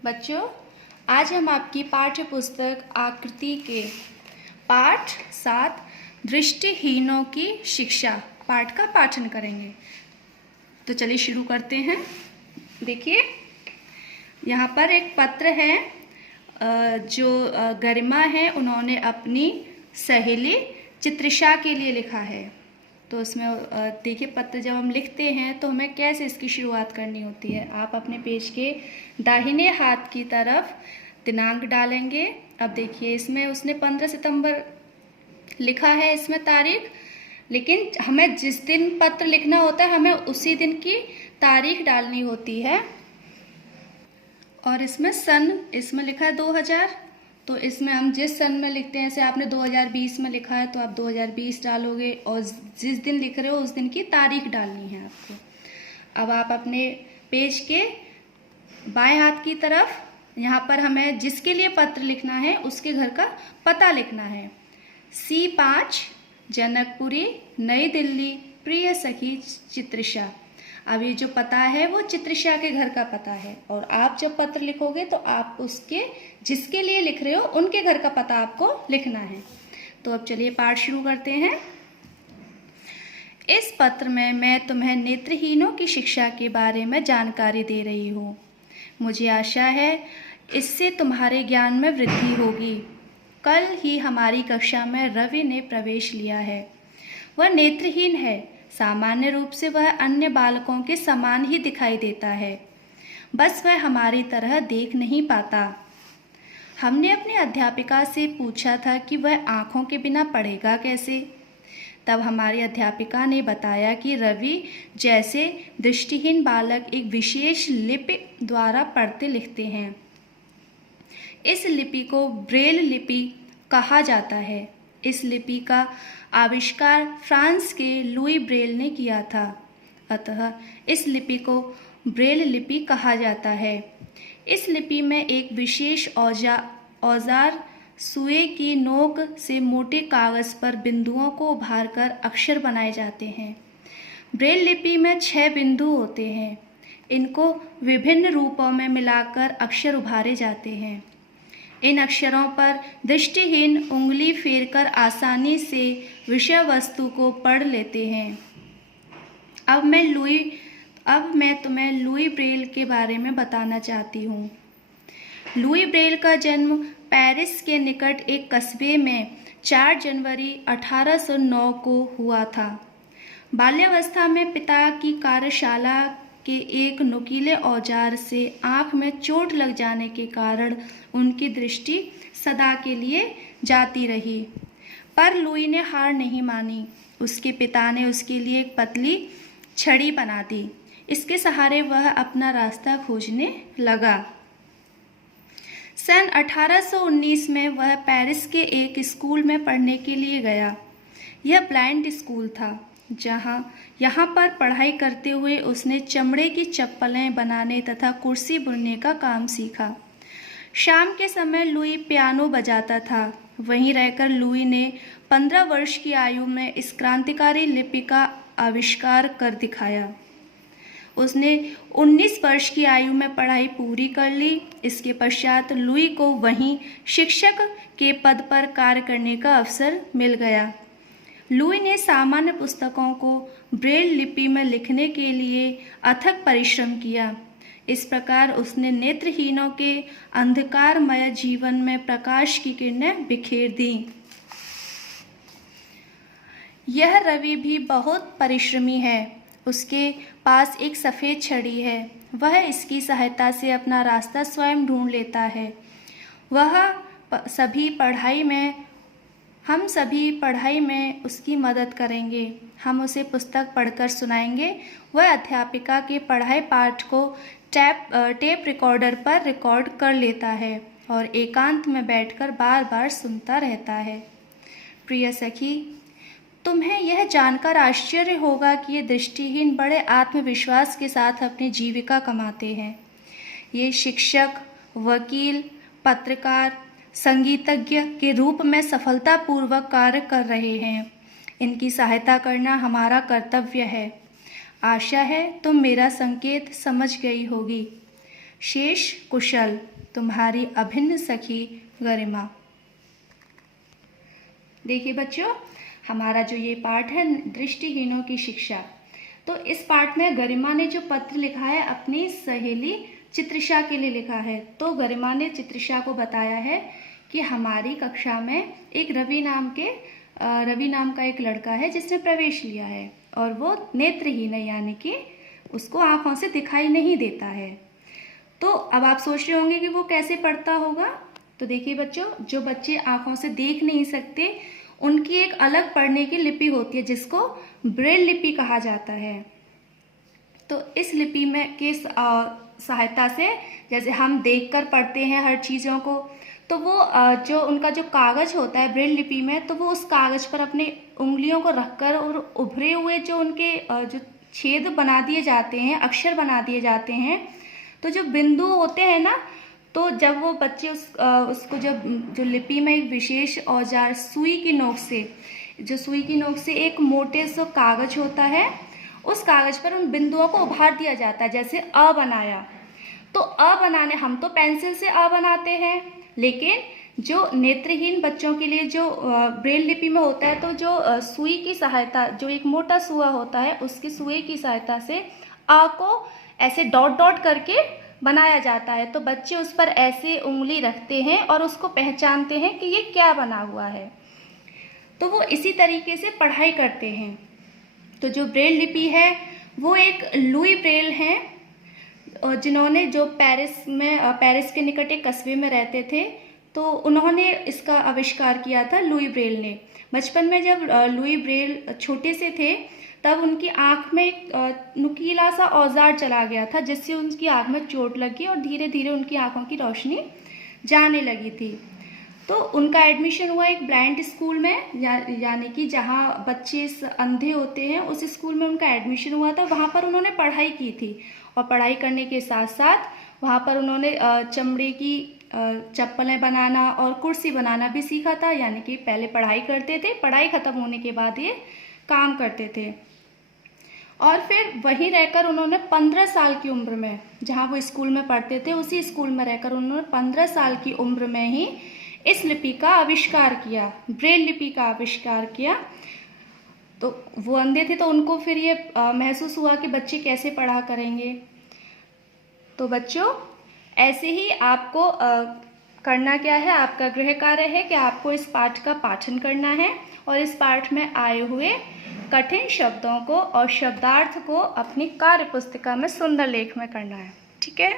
बच्चों, आज हम आपकी पाठ्य पुस्तक आकृति के पाठ 7 दृष्टिहीनों की शिक्षा पाठ का पाठन करेंगे। तो चलिए शुरू करते हैं। देखिए, यहाँ पर एक पत्र है जो गरिमा है, उन्होंने अपनी सहेली चित्रिशा के लिए लिखा है। तो उसमें देखिए, पत्र जब हम लिखते हैं तो हमें कैसे इसकी शुरुआत करनी होती है। आप अपने पेज के दाहिने हाथ की तरफ दिनांक डालेंगे। अब देखिए, इसमें उसने 15 सितंबर लिखा है, इसमें तारीख, लेकिन हमें जिस दिन पत्र लिखना होता है हमें उसी दिन की तारीख डालनी होती है। और इसमें सन इसमें लिखा है 2000, तो इसमें हम जिस सन में लिखते हैं, जैसे आपने 2020 में लिखा है तो आप 2020 डालोगे, और जिस दिन लिख रहे हो उस दिन की तारीख डालनी है आपको। अब आप अपने पेज के बाएं हाथ की तरफ, यहाँ पर हमें जिसके लिए पत्र लिखना है उसके घर का पता लिखना है। C5 जनकपुरी, नई दिल्ली, प्रिय सखी चित्रिशा। अब ये जो पता है वो चित्रिशा के घर का पता है, और आप जब पत्र लिखोगे तो आप उसके जिसके लिए लिख रहे हो उनके घर का पता आपको लिखना है। तो अब चलिए पाठ शुरू करते हैं। इस पत्र में मैं तुम्हें नेत्रहीनों की शिक्षा के बारे में जानकारी दे रही हूँ। मुझे आशा है इससे तुम्हारे ज्ञान में वृद्धि होगी। कल ही हमारी कक्षा में रवि ने प्रवेश लिया है। वह नेत्रहीन है। सामान्य रूप से वह अन्य बालकों के समान ही दिखाई देता है, बस वह हमारी तरह देख नहीं पाता। हमने अपनी अध्यापिका से पूछा था कि वह आँखों के बिना पढ़ेगा कैसे। तब हमारी अध्यापिका ने बताया कि रवि जैसे दृष्टिहीन बालक एक विशेष लिपि द्वारा पढ़ते लिखते हैं। इस लिपि को ब्रेल लिपि कहा जाता है। इस लिपि का आविष्कार फ्रांस के लुई ब्रेल ने किया था, अतः इस लिपि को ब्रेल लिपि कहा जाता है। इस लिपि में एक विशेष औजार सुई की नोक से मोटे कागज पर बिंदुओं को उभारकर अक्षर बनाए जाते हैं। ब्रेल लिपि में 6 बिंदु होते हैं। इनको विभिन्न रूपों में मिलाकर अक्षर उभारे जाते हैं। इन अक्षरों पर दृष्टिहीन उंगली फेरकर आसानी से विषय वस्तु को पढ़ लेते हैं। अब मैं तुम्हें लुई ब्रेल के बारे में बताना चाहती हूँ। लुई ब्रेल का जन्म पेरिस के निकट एक कस्बे में 4 जनवरी 1809 को हुआ था। बाल्यावस्था में पिता की कार्यशाला के एक नुकीले औजार से आँख में चोट लग जाने के कारण उनकी दृष्टि सदा के लिए जाती रही, पर लुई ने हार नहीं मानी। उसके पिता ने उसके लिए एक पतली छड़ी बना दी। इसके सहारे वह अपना रास्ता खोजने लगा। सन 1819 में वह पेरिस के एक स्कूल में पढ़ने के लिए गया। यह ब्लाइंड स्कूल था, यहाँ पर पढ़ाई करते हुए उसने चमड़े की चप्पलें बनाने तथा कुर्सी बुनने का काम सीखा। शाम के समय लुई पियानो बजाता था। वहीं रहकर लुई ने 15 वर्ष की आयु में इस क्रांतिकारी लिपि का आविष्कार कर दिखाया। उसने 19 वर्ष की आयु में पढ़ाई पूरी कर ली। इसके पश्चात लुई को वहीं शिक्षक के पद पर कार्य करने का अवसर मिल गया। लुई ने सामान्य पुस्तकों को ब्रेल लिपि में लिखने के लिए अथक परिश्रम किया। इस प्रकार उसने नेत्रहीनों के अंधकारमय जीवन में प्रकाश की किरणें बिखेर दी। यह रवि भी बहुत परिश्रमी है। उसके पास एक सफ़ेद छड़ी है। वह इसकी सहायता से अपना रास्ता स्वयं ढूंढ लेता है। हम सभी पढ़ाई में उसकी मदद करेंगे। हम उसे पुस्तक पढ़कर सुनाएंगे। वह अध्यापिका के पढ़ाई पाठ को टेप रिकॉर्डर पर रिकॉर्ड कर लेता है और एकांत में बैठकर बार बार सुनता रहता है। प्रिय सखी, तुम्हें यह जानकर आश्चर्य होगा कि ये दृष्टिहीन बड़े आत्मविश्वास के साथ अपनी जीविका कमाते हैं। ये शिक्षक, वकील, पत्रकार, संगीतज्ञ के रूप में सफलतापूर्वक कार्य कर रहे हैं। इनकी सहायता करना हमारा कर्तव्य है। आशा है तुम मेरा संकेत समझ गई होगी। शेष कुशल तुम्हारी अभिन्न सखी गरिमा। देखिए बच्चों, हमारा जो ये पाठ है दृष्टिहीनों की शिक्षा, तो इस पाठ में गरिमा ने जो पत्र लिखा है अपनी सहेली चित्रिशा के लिए लिखा है। तो गरिमा ने चित्रिशा को बताया है कि हमारी कक्षा में एक रवि नाम का एक लड़का है जिसने प्रवेश लिया है और वो नेत्रहीन है, यानी कि उसको आँखों से दिखाई नहीं देता है। तो अब आप सोच रहे होंगे कि वो कैसे पढ़ता होगा। तो देखिए बच्चों, जो बच्चे आँखों से देख नहीं सकते उनकी एक अलग पढ़ने की लिपि होती है जिसको ब्रेल लिपि कहा जाता है। तो इस लिपि में के सहायता से जैसे हम देखकर पढ़ते हैं हर चीज़ों को, तो वो जो उनका जो कागज़ होता है ब्रेल लिपि में, तो वो उस कागज़ पर अपनी उंगलियों को रखकर और उभरे हुए जो उनके जो छेद बना दिए जाते हैं, अक्षर बना दिए जाते हैं, तो जो बिंदु होते हैं ना, तो जब वो बच्चे उसको जो लिपि में एक विशेष औजार सुई की नोक से एक मोटे से कागज़ होता है, उस कागज़ पर उन बिंदुओं को उभार दिया जाता है। जैसे अ बनाया, तो अ बनाने हम तो पेंसिल से अ बनाते हैं, लेकिन जो नेत्रहीन बच्चों के लिए जो ब्रेल लिपि में होता है, तो जो सुई की सहायता, जो एक मोटा सुआ होता है, उसकी सुई की सहायता से अ को ऐसे डॉट डॉट करके बनाया जाता है। तो बच्चे उस पर ऐसे उंगली रखते हैं और उसको पहचानते हैं कि ये क्या बना हुआ है। तो वो इसी तरीके से पढ़ाई करते हैं। तो जो ब्रेल लिपि है वो एक लुई ब्रेल हैं, जिन्होंने जो पेरिस के निकट एक कस्बे में रहते थे, तो उन्होंने इसका आविष्कार किया था लुई ब्रेल ने। बचपन में जब लुई ब्रेल छोटे से थे तब उनकी आँख में एक नुकीला सा औजार चला गया था, जिससे उनकी आँख में चोट लगी और धीरे धीरे उनकी आँखों की रोशनी जाने लगी थी। तो उनका एडमिशन हुआ एक ब्लाइंड स्कूल में, यानी कि जहाँ बच्चे अंधे होते हैं उस स्कूल में उनका एडमिशन हुआ था। वहाँ पर उन्होंने पढ़ाई की थी और पढ़ाई करने के साथ साथ वहाँ पर उन्होंने चमड़े की चप्पलें बनाना और कुर्सी बनाना भी सीखा था। यानी कि पहले पढ़ाई करते थे, पढ़ाई ख़त्म होने के बाद ये काम करते थे। और फिर वहीं रहकर उन्होंने 15 साल की उम्र में, जहाँ वो स्कूल में पढ़ते थे उसी स्कूल में रहकर उन्होंने 15 साल की उम्र में ही इस लिपि का आविष्कार किया, ब्रेल लिपि का आविष्कार किया। तो वो अंधे थे, तो उनको फिर ये महसूस हुआ कि बच्चे कैसे पढ़ा करेंगे। तो बच्चों, ऐसे ही आपको करना क्या है, आपका गृह कार्य है कि आपको इस पाठ का पाठन करना है और इस पाठ में आए हुए कठिन शब्दों को और शब्दार्थ को अपनी कार्य पुस्तिका में सुंदर लेख में करना है। ठीक है।